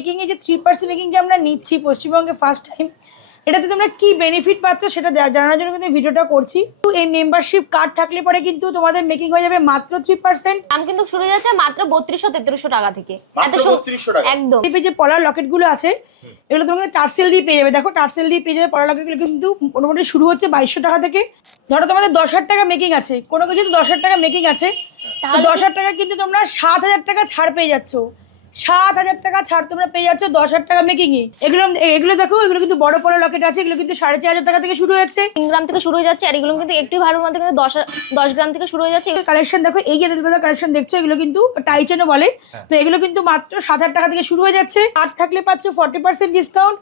Making এ যে 3% making যে আমরা নিচ্ছি পশ্চিমবঙ্গে ফার্স্ট টাইম, এটাতে তোমরা কি বেনিফিট পাচ্ছ সেটা জানানোর জন্য কিন্তু ভিডিওটা করছি। তো এই মেম্বারশিপ কার্ড থাকলে পরে কিন্তু তোমাদের মেকিং হয়ে যাবে মাত্র 3%। দাম কিন্তু শুরু হয়ে যাচ্ছে মাত্র 3200-3300 টাকা থেকে। এত একদম এই যে পলার লকেট গুলো আছে এগুলো তোমাকে টার্সেল দিয়ে পেয়ে যাবে। দেখো টার্সেল দিয়ে পেয়ে যাবে পলার লকেট গুলো, কিন্তু মোটামুটি শুরু হচ্ছে 2200 টাকা থেকে। ধরো তোমাদের 10,000 টাকা মেকিং আছে, কোনো কিছু 10,000 টাকা মেকিং আছে, 10,000 টাকা কিন্তু তোমরা 7,000 টাকা ছাড় পেয়ে যাচ্ছ। 7,000 টাকা ছাড় তোমরা পেয়ে যাচ্ছ 10,000 টাকা মেকিং এ। এগুলো দেখো, এগুলো কিন্তু বড় পলার লকেট আছে, এগুলো কিন্তু 4,500 টাকা থেকে শুরু হচ্ছে, 3 গ্রাম থেকে শুরু হয়ে যাচ্ছে। আর এগুলো কিন্তু একটু ভালোর মধ্যে কিন্তু 10 গ্রাম থেকে শুরু হয়ে যাচ্ছে। কালেকশন দেখো, এই যে কালেকশন দেখছো এগুলো কিন্তু টাইচেনও বলে। তো এগুলো কিন্তু মাত্র 7,000 টাকা থেকে শুরু হয়ে যাচ্ছে। কার্ড থাকলে পাচ্ছ 40% ডিসকাউন্ট,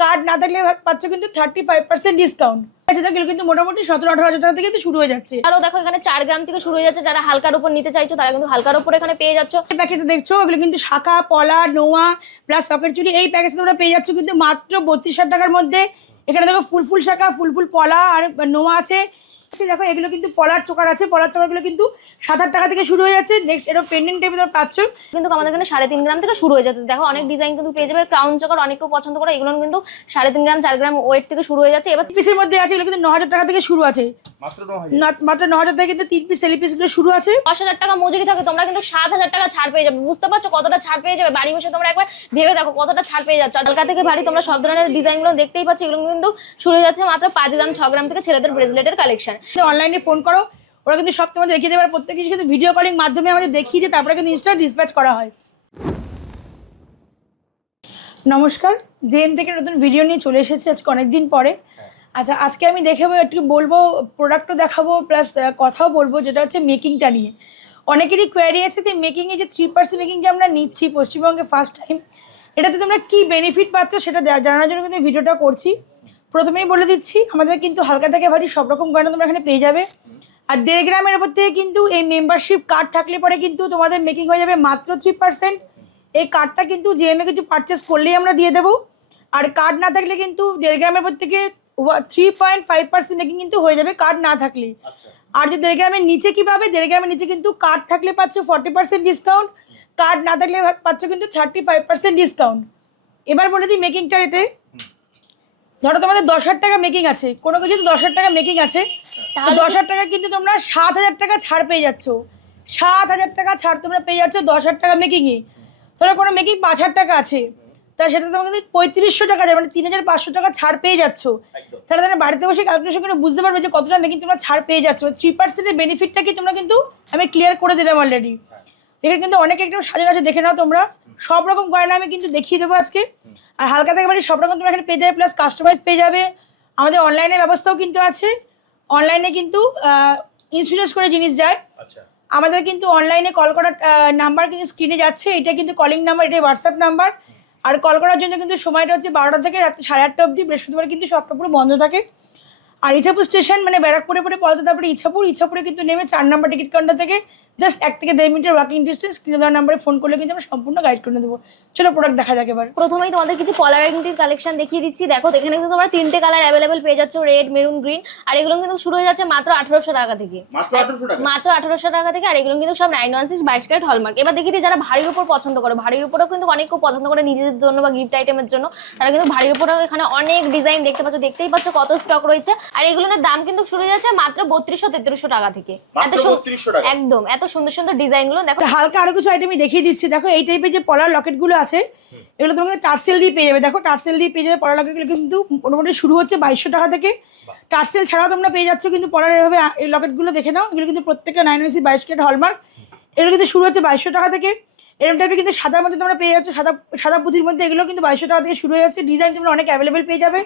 কার্ড না থাকলে পাচ্ছ কিন্তু 35% ডিসকাউন্ট। এগুলো কিন্তু মোটামুটি 17-18 হাজার টাকা থেকে শুরু হয়ে যাচ্ছে। আরো দেখো এখানে 4 গ্রাম থেকে শুরু হয়ে যাচ্ছে। যারা হালকার উপর নিতে চাইছো তারা কিন্তু হালকার উপর এখানে পেয়ে যাচ্ছ। এই প্যাকেটে দেখছো এগুলো কিন্তু শাখা, পলা, নোয়া প্লাস সকেট চুড়ি, এই প্যাকেজ তোমরা পেয়ে যাচ্ছ কিন্তু মাত্র 32,000 টাকার মধ্যে। এখানে দেখো ফুল শাখা, ফুল পলা আর নোয়া আছে। দেখো এগুলো কিন্তু পলার চোকার আছে, পলার চোকারগুলো কিন্তু 7,000 টাকা থেকে শুরু হয়ে যাচ্ছে। নেক্সট এটা পেন্ডিং টেবিল পাচ্ছ কিন্তু আমাদের এখানে 3.5 গ্রাম থেকে শুরু হয়ে যাচ্ছে। দেখো অনেক ডিজাইন কিন্তু পেয়ে যাবে। ক্রাউন চোকার অনেকেও পছন্দ করে, এগুলো কিন্তু 3.5 গ্রাম 4 গ্রাম ওয়েট থেকে শুরু হয়ে যাচ্ছে। এবার পিসের মধ্যে আছে, এগুলো কিন্তু 9,000 টাকা থেকে শুরু আছে, মাত্র 9,000 থেকে কিন্তু 3 পিস সেলি পিসগুলো শুরু আছে। 10,000 টাকা মজুরি থাকে, তোমরা কিন্তু 7,000 টাকা ছাড় পেয়ে যাবে। বুঝতে পারছো কতটা ছাড় পেয়ে যাবে? বাড়ি বসে তোমরা একবার ভেবে দেখো কতটা ছাড় পেয়ে যাচ্ছ। হালকা থেকে ভারী তোমরা সব ধরনের ডিজাইনগুলো দেখতেই পাচ্ছ। এগুলো কিন্তু শুরু হয়ে যাচ্ছে মাত্র 5 গ্রাম 6 গ্রাম থেকে ছেলেদের ব্রেসলেটের কালেকশন। অনলাইনে ফোন করো, ওরা কিন্তু সব তোমাদের দেখিয়ে দেবে। প্রত্যেক কিছু কিন্তু ভিডিও কলিং মাধ্যমে আমাদের দেখিয়ে দিয়ে তারপরে কিন্তু ইনস্টা ডিসপ্যাচ করা হয়। নমস্কার, জেন থেকে নতুন ভিডিও নিয়ে চলে এসেছি আজকে অনেকদিন পরে। আচ্ছা, আজকে আমি দেখাবো, একটু বলবো, প্রোডাক্টও দেখাবো প্লাস কথাও বলবো, যেটা হচ্ছে মেকিংটা নিয়ে। অনেকেরই কোয়ারি আছে যে মেকিংয়ে যে 3% মেকিং যে আমরা নিচ্ছি পশ্চিমবঙ্গে ফার্স্ট টাইম, এটাতে তোমরা কি বেনিফিট পাচ্ছ সেটা জানানোর জন্য কিন্তু ভিডিওটা করছি। প্রথমেই বলে দিচ্ছি, আমাদের কিন্তু হালকা থেকে ভারী সব রকম গয়না তোমরা এখানে পেয়ে যাবে। আর 1.5 গ্রামের ওপর থেকে কিন্তু এই মেম্বারশিপ কার্ড থাকলে পরে কিন্তু তোমাদের মেকিং হয়ে যাবে মাত্র 3%। এই কার্ডটা কিন্তু জিএমএ কিছু পারচেস করলেই আমরা দিয়ে দেবো। আর কার্ড না থাকলে কিন্তু 1.5 গ্রামের ওপর থেকে 3.5% মেকিং কিন্তু হয়ে যাবে কার্ড না থাকলে। আর যে 1.5 গ্রামের নিচে কীভাবে, 1.5 গ্রামের নিচে কিন্তু কার্ড থাকলে পাচ্ছ 40% ডিসকাউন্ট, কার্ড না থাকলে পাচ্ছ কিন্তু 35% ডিসকাউন্ট। এবার বলে দিই মেকিংটা। এতে ধরো তোমাদের 10,000 টাকা মেকিং আছে, কোনো কিছু 10,000 টাকা মেকিং আছে, 10,000 টাকা কিন্তু তোমরা 7,000 টাকা ছাড় পেয়ে যাচ্ছ। 7,000 টাকা ছাড় তোমরা পেয়ে যাচ্ছ 10,000 টাকা মেকিংয়ে। ধরো কোনো মেকিং 5,000 টাকা আছে, তা সেটা তোমার কিন্তু 3500 টাকা যাবে, মানে 3,500 টাকা ছাড় পেয়ে যাচ্ছ। তাহলে তোমরা বাড়িতে বসে ক্যালকুলেশন করে বুঝতে পারবে যে কতটা মেকিং তোমরা ছাড় পেয়ে যাচ্ছ। 3%-এর বেনিফিটটা কি তোমরা কিন্তু আমি ক্লিয়ার করে দিলাম অলরেডি। এখানে কিন্তু অনেক একটু সাজানো আছে, দেখে নাও তোমরা। সব রকম গয়না আমি কিন্তু দেখিয়ে দেবো আজকে। আর হালকা থেকে বাড়ি সব রকম তোমরা এখানে পেয়ে যাবে, প্লাস কাস্টমাইজ পেয়ে যাবে। আমাদের অনলাইনে ব্যবস্থাও কিন্তু আছে, অনলাইনে কিন্তু ইন্স্যুরেন্স করে জিনিস যায়। আমাদের কিন্তু অনলাইনে কল করার নাম্বার কিন্তু স্ক্রিনে যাচ্ছে, এটা কিন্তু কলিং নাম্বার, এটা হোয়াটসঅ্যাপ নাম্বার। আর কল করার জন্য কিন্তু সময়টা হচ্ছে 12টা থেকে রাত্রি 8:30 অবধি, বৃহস্পতিবার কিন্তু সবটা পুরো বন্ধ থাকে। আর ইছাপুর স্টেশন মানে ব্যারাকপুরে পরে পলতে, তারপরে ইছাপুরে কিন্তু নেমে 4 নম্বর টিকিট কাউন্টার থেকে জাস্ট 1 থেকে 1.5 মিনিটের ওয়াকিং ডিস্টেন্স। স্ক্রিনে দেওয়ার নাম্বারে ফোন করলে কিন্তু আমরা সম্পূর্ণ গাইড করে দেবো। চলো প্রোডাক্ট দেখা যাক এবার। প্রথমেই তোমাদের কিছু পলার আইডেন্টির কালেকশন দেখিয়ে দিচ্ছি। দেখো এখানে কিন্তু তোমরা 3টে কালার অ্যাভেলেবেল পেয়ে যাচ্ছ, রেড, মেরুন, গ্রিন। আর এগুলো কিন্তু শুরু হয়ে যাচ্ছে মাত্র 1,800 টাকা থেকে, মাত্র 1,800 টাকা থেকে। আর এগুলো কিন্তু সব 916 22 ক্যারেট হলমার্ক। এবার দেখিয়ে দিই যারা ভারীর উপর পছন্দ করো, ভারীর উপরেও কিন্তু অনেক খুব পছন্দ করে নিজেদের জন্য বা গিফট আইটেমের জন্য, তারা কিন্তু ভারীর উপরেও এখানে অনেক ডিজাইন দেখতে পাচ্ছ, দেখতেই পাচ্ছ কত স্টক রয়েছে। আর এগুলোর দাম কিন্তু শুরু হয়ে যাচ্ছে মাত্র 3200-3300 টাকা থেকে। একদম এত সুন্দর সুন্দর ডিজাইন গুলো দেখো। হালকা আরো কিছু আইটেম দেখিয়ে দিচ্ছি। দেখো এই টাইপের যে পলার লকেট গুলো আছে, এগুলো তোমাকে টার্সেল দিয়ে পেয়ে যাবে। দেখো টার্সেল দিয়ে পেয়ে যাবে পলার লকেটগুলো, কিন্তু মোটামুটি শুরু হচ্ছে 2200 টাকা থেকে। টার্সেল ছাড়াও তোমরা পেয়ে যাচ্ছ কিন্তু পলার এভাবে এই লকেটগুলো দেখে নাও। এগুলো কিন্তু প্রত্যেকটা 916 22 ক্যারেট হলমার্ক। এগুলো কিন্তু শুরু হচ্ছে 2200 টাকা থেকে। এরকম টাইপের কিন্তু সাদার মধ্যে তোমরা পেয়ে যাচ্ছ, সাদা পুঁথির মধ্যে, এগুলো কিন্তু 2200 টাকা থেকে শুরু হয়ে যাচ্ছে। ডিজাইন তোমরা অনেক অ্যাভেলেবেল পেয়ে যাবে।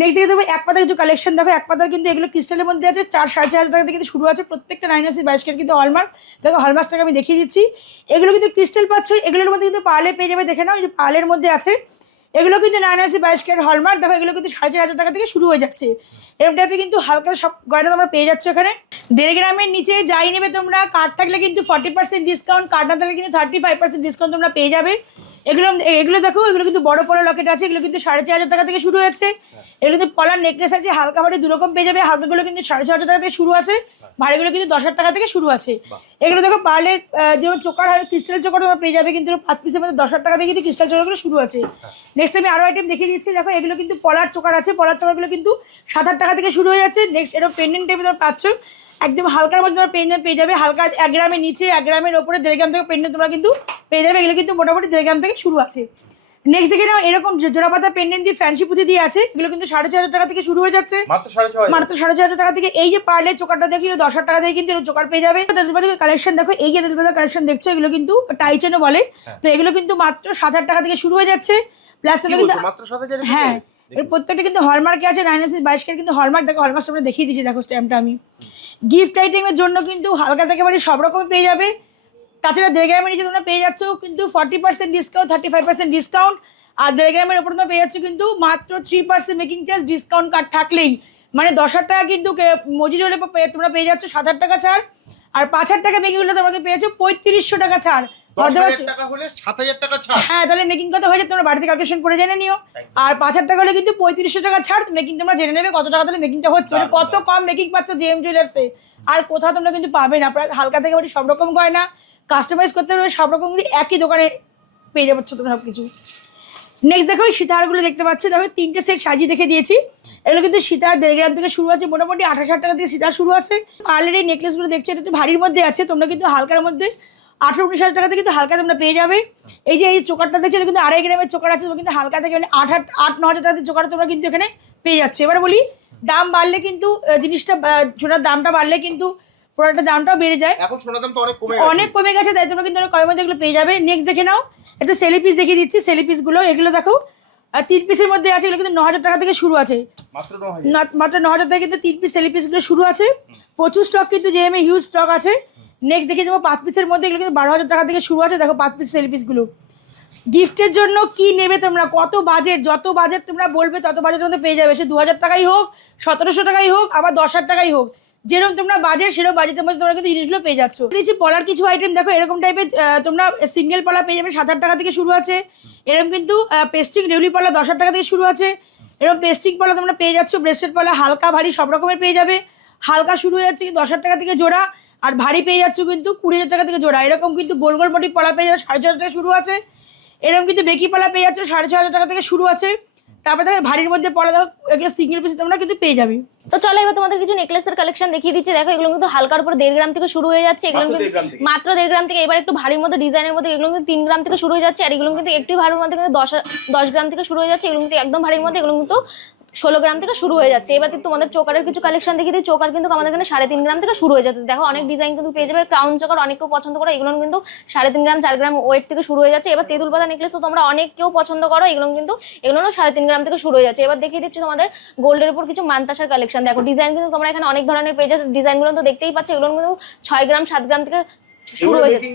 নেক্সট দিকে তুমি এক পাতার কিছু কালেকশন দেখো। এক পাতার কিন্তু এগুলো ক্রিস্টালের মধ্যে আছে, 4-4.5 টাকা থেকে কিন্তু শুরু আছে। প্রত্যেকটা 916 22 ক্যারেট কিন্তু হলমার্ক। দেখো হলমার্কটাকে আমি দেখিয়ে দিচ্ছি। এগুলো কিন্তু ক্রিস্টাল পাচ্ছ, এগুলোর মধ্যে কিন্তু পার্লে পেয়ে যাবে, দেখে নাও। এই যে পার্লের মধ্যে আছে, এগুলো কিন্তু 916 22 ক্যারেট হলমার্ক। দেখো এগুলো কিন্তু 4,500 টাকা থেকে শুরু হয়ে যাচ্ছে। এরকম টাইপে কিন্তু হালকা সব গয়না তোমরা পেয়ে যাচ্ছ এখানে। 1.5 গ্রামের নিচে যাই নেবে তোমরা, কার্ড থাকলে কিন্তু 40% ডিসকাউন্ট, কার্ড না থাকলে কিন্তু 35% ডিসকাউন্ট তোমরা পেয়ে যাবে। এগুলো দেখো, এগুলো কিন্তু বড় পলার লকেট আছে, এগুলো কিন্তু 4,500 টাকা থেকে শুরু হচ্ছে। এগুলো কিন্তু পলার নেকলেস আছে, হালকা ভারী দুরকম পেয়ে যাবে। হালকাগুলো কিন্তু 6,500 টাকা থেকে শুরু আছে, ভারীগুলো কিন্তু 10,000 টাকা থেকে শুরু আছে। এগুলো দেখো পার্লের যেমন চোকার হয়, ক্রিস্টাল চোকার তোমরা পেয়ে যাবে, কিন্তু 5 পিসের মধ্যে 10,000 টাকা থেকে কিন্তু ক্রিস্টাল চোকারগুলো শুরু আছে। নেক্সট আমি আরও আইটেম দেখিয়ে দিচ্ছি, দেখো এগুলো কিন্তু পলার চোকার আছে, পলার চোকারগুলো কিন্তু 7,000 টাকা থেকে শুরু হয়ে যাচ্ছে। নেক্সট এরকম পেন্ডেন্ট টাইপের তোমরা পাচ্ছ, একদম হালকার মধ্যে তোমরা পেন্ডেন্ট পেয়ে যাবে, হালকা 1 গ্রামের নিচে 1 গ্রামের ওপরে 1.5 গ্রাম থেকে পেন্ডেন্ট তোমরা কিন্তু পেয়ে যাবে। এগুলো কিন্তু মোটামুটি 1.5 গ্রাম থেকে শুরু আছে। নেক্সট দেখে নাও এরকম জোড়াপাতা পেন্ডেন্ট দিয়ে ফ্যান্সি পুঁথি দিয়ে আছে, এগুলো কিন্তু 6,500 টাকা থেকে শুরু হয়ে যাচ্ছে, মাত্র 6,500 টাকা থেকে। এই যে পার্লের চোকারটা দেখি 10,000 টাকা থেকে কিন্তু চোকার পেয়ে যাবে। তেলবাজার কালেকশন দেখো, এই যে তেলবাজার কালেকশন দেখছো এগুলো কিন্তু টাইচেনও বলে, তো এগুলো কিন্তু মাত্র 7,000 টাকা থেকে শুরু হয়ে যাচ্ছে। প্লাস হ্যাঁ, এর প্রত্যেকটা কিন্তু হলমার্কে আছে, 9/22 কিন্তু হলমার্ক। দেখো হলমার্ক আমরা দেখিয়ে দিচ্ছি, দেখো স্ট্যাম্পটা আমি। গিফট আইটেমের জন্য কিন্তু হালকা থেকে বাড়ি সব রকম পেয়ে যাবে। তাছাড়া 1.5 গ্রামের নিচে তোমরা পেয়ে যাচ্ছ কিন্তু 40% ডিসকাউন্ট, 35% ডিসকাউন্ট। আর 1.5 গ্রামের ওপর তোমরা পেয়ে যাচ্ছ কিন্তু মাত্র 3% মেকিং চার্জ ডিসকাউন্ট কার্ড থাকলেই, মানে 10,000 টাকা কিন্তু মজুরি হলে তোমরা পেয়ে যাচ্ছ 7,000 টাকা ছাড়। আর 5,000 টাকা মেকিং হলে তোমাকে পেয়ে যাচ্ছ 3,500 টাকা ছাড়। 10,000 টাকা হলে 7,000 টাকা ছাড়। হ্যাঁ, তাহলে মেকিং কত হয়ে যায় তোমরা বাড়িতে ক্যালকুলেশন করে জেনে নিও। আর 5,000 টাকা হলে কিন্তু 3,500 টাকা ছাড়, মেকিং তোমরা জেনে নেবে কত টাকা তাহলে মেকিংটা হচ্ছে, মানে কত কম মেকিং পাচ্ছ জেএম জুয়েলার্সে। আর কোথাও তোমরা কিন্তু পাবে না, প্রায় হালকা থেকে বাড়ি সব রকম গয়না কাস্টমাইজ করতে পারবে, সব রকম কিন্তু একই দোকানে পেয়ে যাচ্ছ তোমরা সব কিছু। নেক্সট দেখো সীতাহারগুলো দেখতে পাচ্ছ, দেখো 3টে সেট সাজিয়ে দেখে দিয়েছি। এগুলো কিন্তু সীতাহার 1.5 গ্রাম থেকে শুরু আছে, মোটামুটি 28,000 টাকা থেকে সীতাহার শুরু আছে। পার্লের এই নেকলেসগুলো দেখছো এটা একটু ভারীর মধ্যে আছে, তোমরা কিন্তু হালকার মধ্যে 18-19,000 টাকা থেকে কিন্তু হালকা তোমরা পেয়ে যাবে। এই যে এই চোকারটা দেখছো এটা কিন্তু 2.5 গ্রামের চোকার আছে, তোমরা কিন্তু হালকা থেকে মানে 8-9,000 টাকা চোকার তোমরা কিন্তু এখানে পেয়ে যাচ্ছে। এবার বলি দাম বাড়লে কিন্তু জিনিসটা সোনার দামটা বাড়লে কিন্তু প্রোডাক্টের দামটাও বেড়ে যায়। এখন সোনার দাম তো অনেক কমে গেছে, তাই তোমরা কিন্তু কমের মধ্যে এগুলো পেয়ে যাবে। নেক্সট দেখে নাও একটু সেলি পিস দেখিয়ে দিচ্ছি, সেলি পিসগুলো এগুলো দেখো 3 পিসের মধ্যে আছে, এগুলো কিন্তু 9,000 টাকা থেকে শুরু আছে, মাত্র 9,000 টাকা কিন্তু 3 পিস সেলি পিসগুলো শুরু আছে। প্রচুর স্টক কিন্তু জেএমএ হিউজ স্টক আছে। নেক্সট দেখে দেবো 5 পিসের মধ্যে, এগুলো কিন্তু 12,000 টাকা থেকে শুরু আছে। দেখো 5 পিস সেল পিসগুলো। গিফটের জন্য কি নেবে তোমরা, কত বাজেট, যত বাজেট তোমরা বলবে তত বাজেটের মধ্যে পেয়ে যাবে। সে 2,000 টাকাই হোক, 1,700 টাকাই হোক, আবার 10,000 টাকাই হোক, যেরকম তোমরা বাজেট সেরকম বাজেটের মধ্যে তোমরা কিন্তু জিনিসগুলো পেয়ে যাচ্ছ। দিচ্ছি পলার কিছু আইটেম দেখো, এরকম টাইপের তোমরা সিঙ্গেল পলা পেয়ে যাবে 7,000 টাকা থেকে শুরু আছে। এরকম কিন্তু পেস্টিং রেউলি পলা 10,000 টাকা থেকে শুরু আছে। এরকম পেস্টিং পলা তোমরা পেয়ে যাচ্ছ, ব্রেসলেট পলা হালকা ভারী সব রকমের পেয়ে যাবে। হালকা শুরু হয়ে যাচ্ছে কিন্তু 10,000 টাকা থেকে জোড়া, আর ভারী পেয়ে যাচ্ছ কিন্তু 20,000 টাকা থেকে জোড়া। এরকম কিন্তু গোল গোল মোটিভ পলা পেয়ে যাবে 6,500 টাকা শুরু আছে। এরকম কিন্তু বেকি পলা পেয়ে যাচ্ছে 6,500 টাকা থেকে শুরু আছে। তারপরে দেখো ভারীর মধ্যে পলা দেখো, এগুলো সিঙ্গেল পিস তোমরা কিন্তু পেয়ে যাবে। তো চলো এবার তোমাদের কিছু নেকলেসের কালেকশন দেখিয়ে দিচ্ছি। দেখো এগুলো কিন্তু হালকার উপর 1.5 গ্রাম থেকে শুরু হয়ে যাচ্ছে, এগুলো কিন্তু মাত্র 1.5 গ্রাম থেকে। এবার একটু ভারীর মধ্যে ডিজাইনের মধ্যে এগুলো কিন্তু 3 গ্রাম থেকে শুরু হয়ে যাচ্ছে, আর এগুলো কিন্তু একটু ভারীর মধ্যে কিন্তু 10 গ্রাম থেকে শুরু হয়ে যাচ্ছে। এগুলো কিন্তু একদম ভারীর মধ্যে এগুলো কিন্তু 16 গ্রাম থেকে শুরু হয়ে যাচ্ছে। এবার কিন্তু তোমাদের চোকারের কিছু কালেকশন দেখিয়ে দিই। চোকার কিন্তু আমাদের এখানে 3.5 গ্রাম থেকে শুরু হয়ে যাচ্ছে। দেখো অনেক ডিজাইন কিন্তু পেয়ে যাবে। ক্রাউন চোকার অনেক কেউ পছন্দ করো, এগুলো কিন্তু 3.5 গ্রাম 4 গ্রাম ওয়েট থেকে শুরু হয়ে যাচ্ছে। এবার তেঁতুল পাতা নেকলেস তো তোমরা অনেক কেউ পছন্দ করো, এগুলো কিন্তু 3.5 গ্রাম থেকে শুরু হয়ে যাচ্ছে। এবার দেখিয়ে দিচ্ছি তোমাদের গোল্ডের উপর কিছু মানতাসার কালেকশন। দেখো ডিজাইন কিন্তু তোমরা এখানে অনেক ধরনের পেয়ে যাচ্ছে, ডিজাইনগুলো তো দেখতেই পাচ্ছ। এগুলো কিন্তু 6 গ্রাম 7 গ্রাম থেকে শুরু হয়ে যাচ্ছে,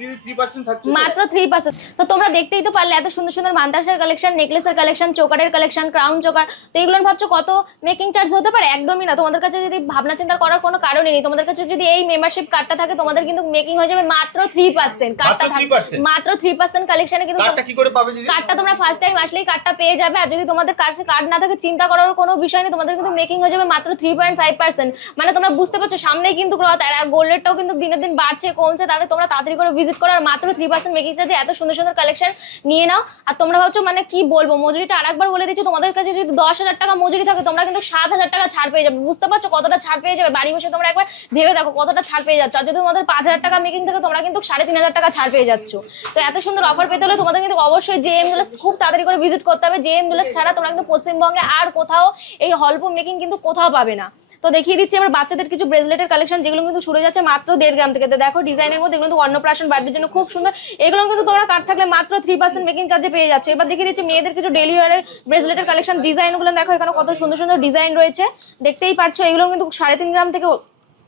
মাত্র 3%। তো তোমরা দেখতেই তো পারলে এত সুন্দর সুন্দর মানতাসার কালেকশন, নেকলেসের কালেকশন, চোকারের কালেকশন, ক্রাউন চোকার। তো এগুলো ভাবছো কত মেকিং চার্জ হতে পারে? একদমই না। তোমাদের কাছে যদি ভাবনা চিন্তা করার কোনো কারণই নেই। তোমাদের কাছে যদি এই মেম্বারশিপ কার্ডটা থাকে, তোমাদের কিন্তু মেকিং হয়ে যাবে মাত্র 3%। কার্ডটা মাত্র 3% কালেকশনে কিন্তু কার্ডটা তোমরা ফার্স্ট টাইম আসলেই কার্ডটা পেয়ে যাবে। আর যদি তোমাদের কাছে কার্ড না থাকে, চিন্তা করার কোনো বিষয় নেই, তোমাদের কিন্তু মেকিং হয়ে যাবে মাত্র 3.5%। মানে তোমরা বুঝতে পারছো সামনেই কিন্তু গ্রোথ, আর গোল্ড রেটটাও কিন্তু দিনের দিন বাড়ছে কমছে। তাহলে তোমরা তাড়াতাড়ি করে ভিজিট করো, আর মাত্র 3% মেকিং চার্জে এত সুন্দর সুন্দর কালেকশন নিয়ে নাও। আর তোমরা ভাবছো মানে কি বলবো, মজুরিটা আরেকবার বলে দিচ্ছি, তোমাদের কাছে যদি 10,000 টাকা মজুরি থাকে, তোমরা কিন্তু 7,000 টাকা ছাড় পেয়ে যাবে। বুঝতে পারছো কতটা ছাড় পেয়ে যাবে? বাড়ি বসে তোমরা একবার ভেবে দেখো কতটা ছাড় পেয়ে যাচ্ছ। আর যদি তোমাদের 5,000 টাকা মেকিং থাকে, তোমরা কিন্তু 3,500 টাকা ছাড় পেয়ে যাচ্ছ। তো এত সুন্দর অফার পেতে হলে তোমাদের কিন্তু অবশ্যই জেএম জুয়েলার্স খুব তাড়াতাড়ি করে ভিজিট করতে হবে। জেএম জুয়েলার্স ছাড়া তোমরা কিন্তু পশ্চিমবঙ্গে আর কোথাও এই অল্প মেকিং কিন্তু কোথাও পাবে না। তো দেখিয়ে দিচ্ছি এবার বাচ্চাদের কিছু ব্রেসলেটের কালেকশন, যেগুলো কিন্তু শুরু যাচ্ছে মাত্র 1.5 গ্রাম থেকে। তো দেখো ডিজাইনের মধ্যে এগুলো কিন্তু অন্নপ্রাশন বার্থডের জন্য খুব সুন্দর। এগুলো কিন্তু তোমরা কার্ড থাকলে মাত্র 3% মেকিং চার্জে পেয়ে যাচ্ছে। এবার দেখিয়ে দিচ্ছি মেয়েদের কিছু ডেলি ওয়ারের ব্রেসলেটের কালেকশন। ডিজাইনগুলো দেখো এখানে কত সুন্দর সুন্দর ডিজাইন রয়েছে, দেখতেই পাচ্ছ। এগুলো কিন্তু 3.5 গ্রাম থেকে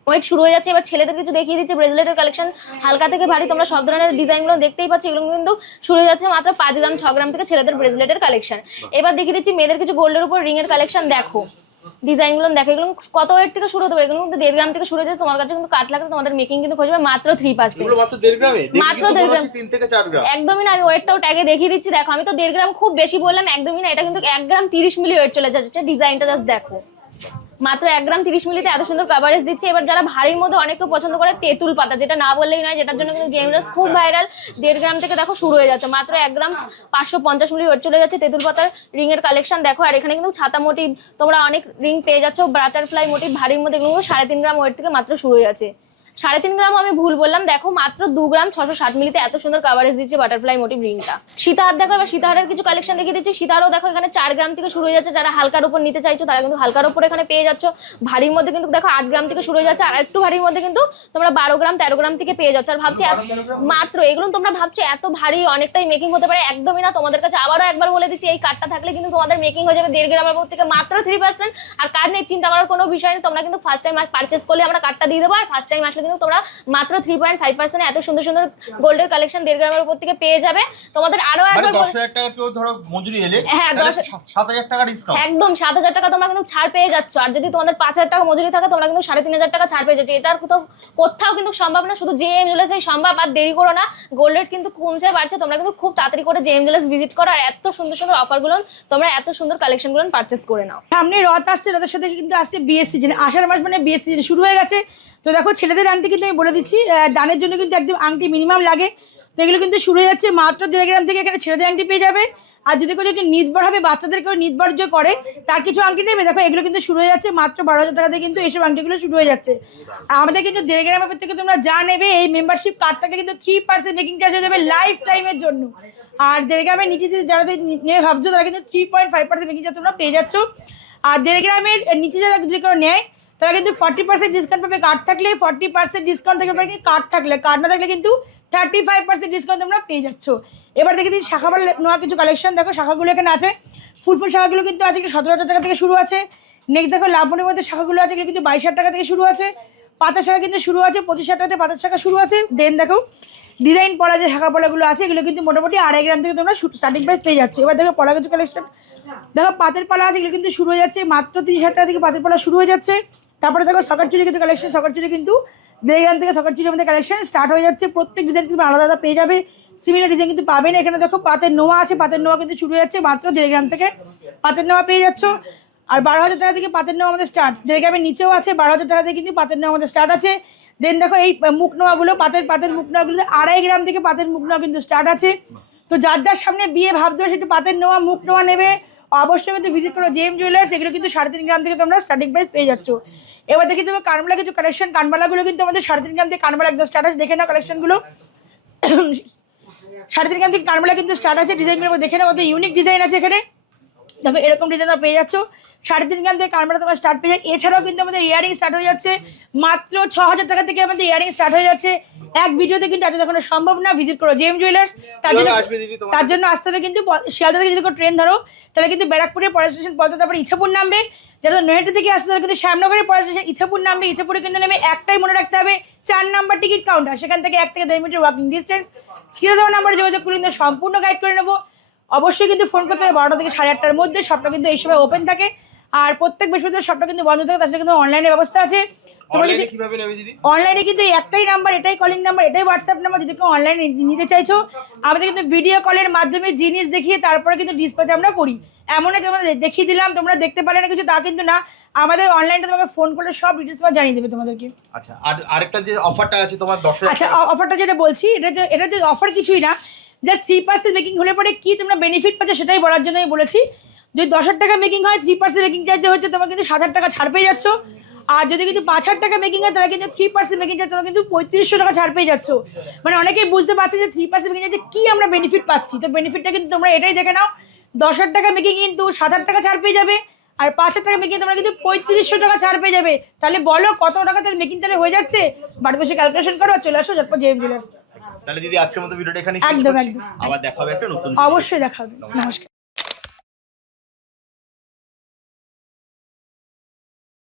ওয়েট শুরু হয়ে যাচ্ছে। এবার ছেলেদের কিছু দেখিয়ে দিচ্ছে ব্রেসলেটের কালেকশন, হালকা থেকে ভারী তোমরা সব ধরনের ডিজাইনগুলো দেখতেই পাচ্ছ। এগুলো কিন্তু শুরু হয়ে যাচ্ছে মাত্র 5 গ্রাম 6 গ্রাম থেকে ছেলেদের ব্রেসলেটের কালেকশন। এবার দেখিয়ে দিচ্ছি মেয়েদের কিছু গোল্ডের উপর রিং এর কালেকশন। দেখো ডিজাইনগুলো দেখো, এগুলো কত ওয়েট থেকে শুরু হতে পারে? এগুলো কিন্তু 1.5 গ্রাম থেকে শুরু হয়ে যাচ্ছে। তোমার কাছে কিন্তু কাট লাগবে, তোমাদের মেকিং কিন্তু হয়ে যাবে মাত্র 3%। মাত্র 1.5 গ্রামে, মাত্র 1.5 গ্রাম 3 থেকে 4 গ্রাম। একদমই না, আমি ওয়েটটাও ট্যাগে দেখিয়ে দিচ্ছি। দেখো আমি তো 1.5 গ্রাম খুব বেশি বললাম, একদমই না। এটা কিন্তু 1 গ্রাম 30 মিলি ওয়েট চলে যাচ্ছে। ডিজাইনটা জাস্ট দেখো, মাত্র 1 গ্রাম 30 মিলিতে এত সুন্দর কভারেজ দিচ্ছে। এবার যারা ভারীর মধ্যে অনেক কেউ পছন্দ করে তেঁতুল পাতা, যেটা না বললেই নয়, যেটার জন্য কিন্তু জেমস খুব ভাইরাল। 1.5 গ্রাম থেকে দেখো শুরু হয়ে যাচ্ছে, মাত্র 1 গ্রাম 550 মিলি ওয়েট চলে যাচ্ছে তেঁতুল পাতার রিং এর কালেকশন দেখো। আর এখানে কিন্তু ছাতা মোটিভ তোমরা অনেক রিং পেয়ে যাচ্ছ, বাটারফ্লাই মোটিভ ভারীর মধ্যে এগুলো 3.5 গ্রাম ওয়েট থেকে মাত্র শুরু হয়ে যাচ্ছে। 3.5 গ্রাম আমি ভুল বললাম, দেখো মাত্র 2 গ্রাম 660 মিলিতে এত সুন্দর কভারেজ দিচ্ছে বাটারফ্লাই মোটিভ রিংটা। সীতাহার দেখো, এবার সীতাহারের কিছু কালেকশন দেখিয়ে দিচ্ছি। সীতাহারও দেখো এখানে 4 গ্রাম থেকে শুরু হয়ে যাচ্ছে, যারা হালকার উপর নিতে চাইছো তারা কিন্তু হালকার উপর এখানে পেয়ে যাচ্ছ। ভারীর মধ্যে কিন্তু দেখো 8 গ্রাম থেকে শুরু হয়ে যাচ্ছে, আর একটু ভারীর মধ্যে কিন্তু তোমরা 12 গ্রাম 13 গ্রাম থেকে পেয়ে যাচ্ছ। আর ভাবছি মাত্র এগুলো তোমরা ভাবছো এত ভারী অনেকটাই মেকিং হতে পারে, একদমই না। তোমাদের কাছে আবারও একবার বলে দিচ্ছি, এই কার্ডটা থাকলে কিন্তু তোমাদের মেকিং হয়ে যাবে 1.5 গ্রামের উপর থেকে মাত্র 3%। আর কার্ড নিয়ে চিন্তা করার কোনো বিষয় নেই, তোমরা কিন্তু ফার্স্ট টাইম পারচেস করলে আমরা কার্ডটা দিয়ে দেবো, আর ফার্স্ট টাইম আসলে কিন্তু তোমরা মাত্র 3.5% এত সুন্দর সুন্দর গোল্ডের কালেকশন 1.5 গ্রামের উপর থেকে পেয়ে যাবে। তোমাদের আরো একবার 10,000 টাকা কেউ ধরো মজুরি এলে, হ্যাঁ 7,000 টাকা ডিসকাউন্ট, একদম 7,000 টাকা তোমরা কিন্তু ছাড় পেয়ে যাচ্ছ। আর যদি তোমাদের 5,000 টাকা মজুরি থাকে তোমরা কিন্তু 3,500 টাকা ছাড় পেয়ে যাচ্ছ। এটার কোথাও কিন্তু সম্ভব না, শুধু জেএম জুয়েলার্সেই সম্ভব। আর দেরি করো না, গোল্ড রেট কিন্তু কমছে বাড়ছে, তোমরা কিন্তু খুব তাড়াতাড়ি করে জেএম জুয়েলার্স ভিজিট করো, আর এত সুন্দর সুন্দর অফারগুলো তোমরা এত সুন্দর কালেকশনগুলো পারচেস করে নাও। সামনে রথ আসছে, রথের সাথে কিন্তু আসছে বিএস সিজন, আষাঢ় মাস মানে বিএস সিজন শুরু হয়ে গেছে। তো দেখো ছেলেদের আংটি কিন্তু আমি বলে দিচ্ছি, দানের জন্য কিন্তু একদম আংটি মিনিমাম লাগে, তো এগুলো কিন্তু শুরু হয়ে যাচ্ছে মাত্র 1.5 গ্রাম থেকে এখানে ছেলেদের আংটি পেয়ে যাবে। আর যদি কেউ যদি নির্ভর হবে, বাচ্চাদের কেউ নির্ভর যে করে তার কিছু আংটি নেবে, দেখো এগুলো কিন্তু শুরু হয়ে যাচ্ছে মাত্র 12,000 টাকাতে কিন্তু এইসব আংটিগুলো শুরু হয়ে যাচ্ছে। আর আমাদের কিন্তু 1.5 গ্রামের থেকে তোমরা যা নেবে এই মেম্বারশিপ কার্ড থাকলে কিন্তু 3% মেকিং চার্জ হয়ে যাবে লাইফ টাইমের জন্য। আর 1.5 গ্রামের নিচে যারা নিয়ে ভাবছো তারা কিন্তু 3.5% মেকিং চার্জ তোমরা পেয়ে যাচ্ছ। আর 1.5 গ্রামের নিচে যারা যদি কেউ নেয় তারা কিন্তু 40% ডিসকাউন্ট পাবে কার্ড থাকলে, 40% ডিসকাউন্ট থাকলে পাবে কার্ড থাকলে, কার্ড না থাকলে কিন্তু 35% ডিসকাউন্ট তোমরা পেয়ে যাচ্ছ। এবার দেখে দিচ্ছি শাখা নেওয়া কিছু কালেকশন, দেখো শাখাগুলো এখানে আছে, ফুল শাখাগুলো কিন্তু আছে 17,000 টাকা থেকে শুরু আছে। নেক্সট দেখো লাভনের মধ্যে শাখাগুলো আছে কিন্তু 22,000 টাকা থেকে শুরু আছে। পাতা শাখা কিন্তু শুরু আছে 25,000 টাকাতে পাতা শাখা শুরু আছে। দেন দেখো ডিজাইন পলা যে শাখা পলাগুলো আছে এগুলো কিন্তু মোটামুটি 2.5 গ্রাম থেকে তোমরা স্টার্টিং প্রাইস পেয়ে যাচ্ছ। এবার দেখো পলা কিছু কালেকশন, দেখো পাতের পালা আছে এগুলো কিন্তু শুরু হয়ে যাচ্ছে মাত্র 30,000 টাকা থেকে পাতের পালা শুরু হয়ে যাচ্ছে। তারপরে দেখো সকার চুরি কিছু কালেকশন, সকার চুরি কিন্তু 1.5 গ্রাম থেকে সকার চুরির মধ্যে কালেকশন স্টার্ট হয়ে যাচ্ছে। প্রত্যেক ডিজাইন কিন্তু আলাদা আলাদা পেয়ে যাবে, সিমিলার ডিজাইন কিন্তু পাবে না। এখানে দেখো পাতের নোয়া আছে, পাতের নোয়া কিন্তু শুরু হয়ে যাচ্ছে মাত্র 1.5 গ্রাম থেকে পাতের নোয়া পেয়ে যাচ্ছ। আর 12,000 টাকা থেকে পাতের নোয়া আমাদের স্টার্ট, 1.5 গ্রামের নিচেও আছে 12,000 টাকা থেকে কিন্তু পাতের নোয়া আমাদের স্টার্ট আছে। দেন দেখো এই মুখ নোয়াগুলো পাতের মুখ নোয়াগুলো 2.5 গ্রাম থেকে পাতের মুখ নোয়া কিন্তু স্টার্ট আছে। তো যার যার সামনে বিয়ে ভাবছো সেটা পাতের নোয়া মুখ নোয়া নেবে, অবশ্যই কিন্তু ভিজিট করো জেএম জুয়েলার্স, এগুলো কিন্তু 3.5 গ্রাম থেকে তোমরা স্টার্টিং প্রাইস পেয়ে যাচ্ছ। এবার দেখি তুমি কানবালা কিছু কালেকশন, কানবালাগুলো কিন্তু আমাদের 3.5 গ্রাম থেকে কানবালা একদম স্টার্ট আছে, দেখে নাও কালেকশনগুলো। 3.5 গ্রাম থেকে কানবালা কিন্তু স্টার্ট আছে, ডিজাইনগুলো দেখে নাও, কত ইউনিক ডিজাইন আছে এখানে। দেখো এরকম ডিজাইন তোমরা পেয়ে যাচ্ছ 3.5 গ্রাম থেকে কানবালা তোমার স্টার্ট পেয়ে যায়। এছাড়াও কিন্তু আমাদের ইয়ারিং স্টার্ট হয়ে যাচ্ছে মাত্র 6,000 টাকা থেকে আমাদের ইয়ারিং স্টার্ট হয়ে যাচ্ছে। এক ভিডিওতে কিন্তু এত দেখানো সম্ভব না, ভিজিট করো জেএম জুয়েলার্স। তার জন্য আসতে হবে কিন্তু শিয়ালদা থেকে যদি কোনো ট্রেন ধরো তাহলে কিন্তু ব্যারাকপুরের পরের স্টেশন পড়তে, তারপরে ইছাপুর নামবে। যারা নৈহাটি থেকে আসতে তারা কিন্তু শ্যামনগরের পরের স্টেশন ইছাপুর নামবে, ইছাপুরে কিন্তু নেমে একটাই মনে রাখতে হবে 4 নাম্বার টিকিট কাউন্টার, সেখান থেকে 1 থেকে 1.5 মিনিটের ওয়াকিং ডিস্টেন্স। স্ক্রিনে দেওয়া নাম্বারে যোগাযোগ করে কিন্তু সম্পূর্ণ গাইড করে নেবো। অবশ্যই কিন্তু ফোন করতে হবে 12টা থেকে 8:30টার মধ্যে, সবটা কিন্তু এই সময় ওপেন থাকে। আর প্রত্যেক বৃহস্পতিবার সবটা কিন্তু বন্ধ থাকে, তাছাড়া কিন্তু অনলাইনে ব্যবস্থা আছে। অনলাইনে কিন্তু একটাই নাম্বার, এটাই কলিং নাম্বার, এটাই হোয়াটসঅ্যাপ নাম্বার। যদি কেউ অনলাইনে নিতে চাইছো আমাদের কিন্তু ভিডিও কলের মাধ্যমে জিনিস দেখিয়ে তারপরে কিন্তু ডিসপ্যাচ আমরা করি। এমন না তোমাদের দেখিয়ে দিলাম তোমরা দেখতে পারে না কিছু, তা কিন্তু না। আমাদের অনলাইনে তোমাকে ফোন করলে সব ডিটেলস জানিয়ে দেবে তোমাদেরকে। আচ্ছা, আর আরেকটা যে অফারটা আছে তোমার 10,000, আচ্ছা অফারটা যেটা বলছি এটা অফার কিছুই না, জাস্ট 3% মেকিং হলে পরে কি তোমরা বেনিফিট পাচ্ছ সেটাই বলার জন্যই বলেছি। যদি 10,000 টাকা মেকিং হয় 3% মেকিং চার্জ হচ্ছে তোমরা কিন্তু 7,000 টাকা ছাড় পেয়ে যাচ্ছ। আর যদি কিন্তু 5,000 টাকা মেকিং হয় তাহলে কিন্তু 3% মেকিং চার্জ তোমরা কিন্তু 3500 টাকা ছাড় পেয়ে যাচ্ছ। মানে অনেকেই বুঝতে পারছে যে 3% মেকিং চার্জে কি আমরা বেনিফিট পাচ্ছি। তো বেনিফিটটা কিন্তু তোমরা এটাই দেখে নাও, 10,000 টাকা মেকিং কিন্তু 7,000 টাকা ছাড় পেয়ে যাবে, আর 5,000 টাকা মেকিং তোমরা কিন্তু 3500 টাকা ছাড় পেয়ে যাবে। তাহলে বলো কত টাকা তাহলে মেকিং তাহলে হয়ে যাচ্ছে, বাড়িতে বসে ক্যালকুলেশন করো, চলে আসো তারপর জেএম জুয়েলার্স। তাহলে দিদি আজকের মতো ভিডিওটা এখানে একদম আবার দেখা হবে একটা নতুন, অবশ্যই দেখা হবে। নমস্কার।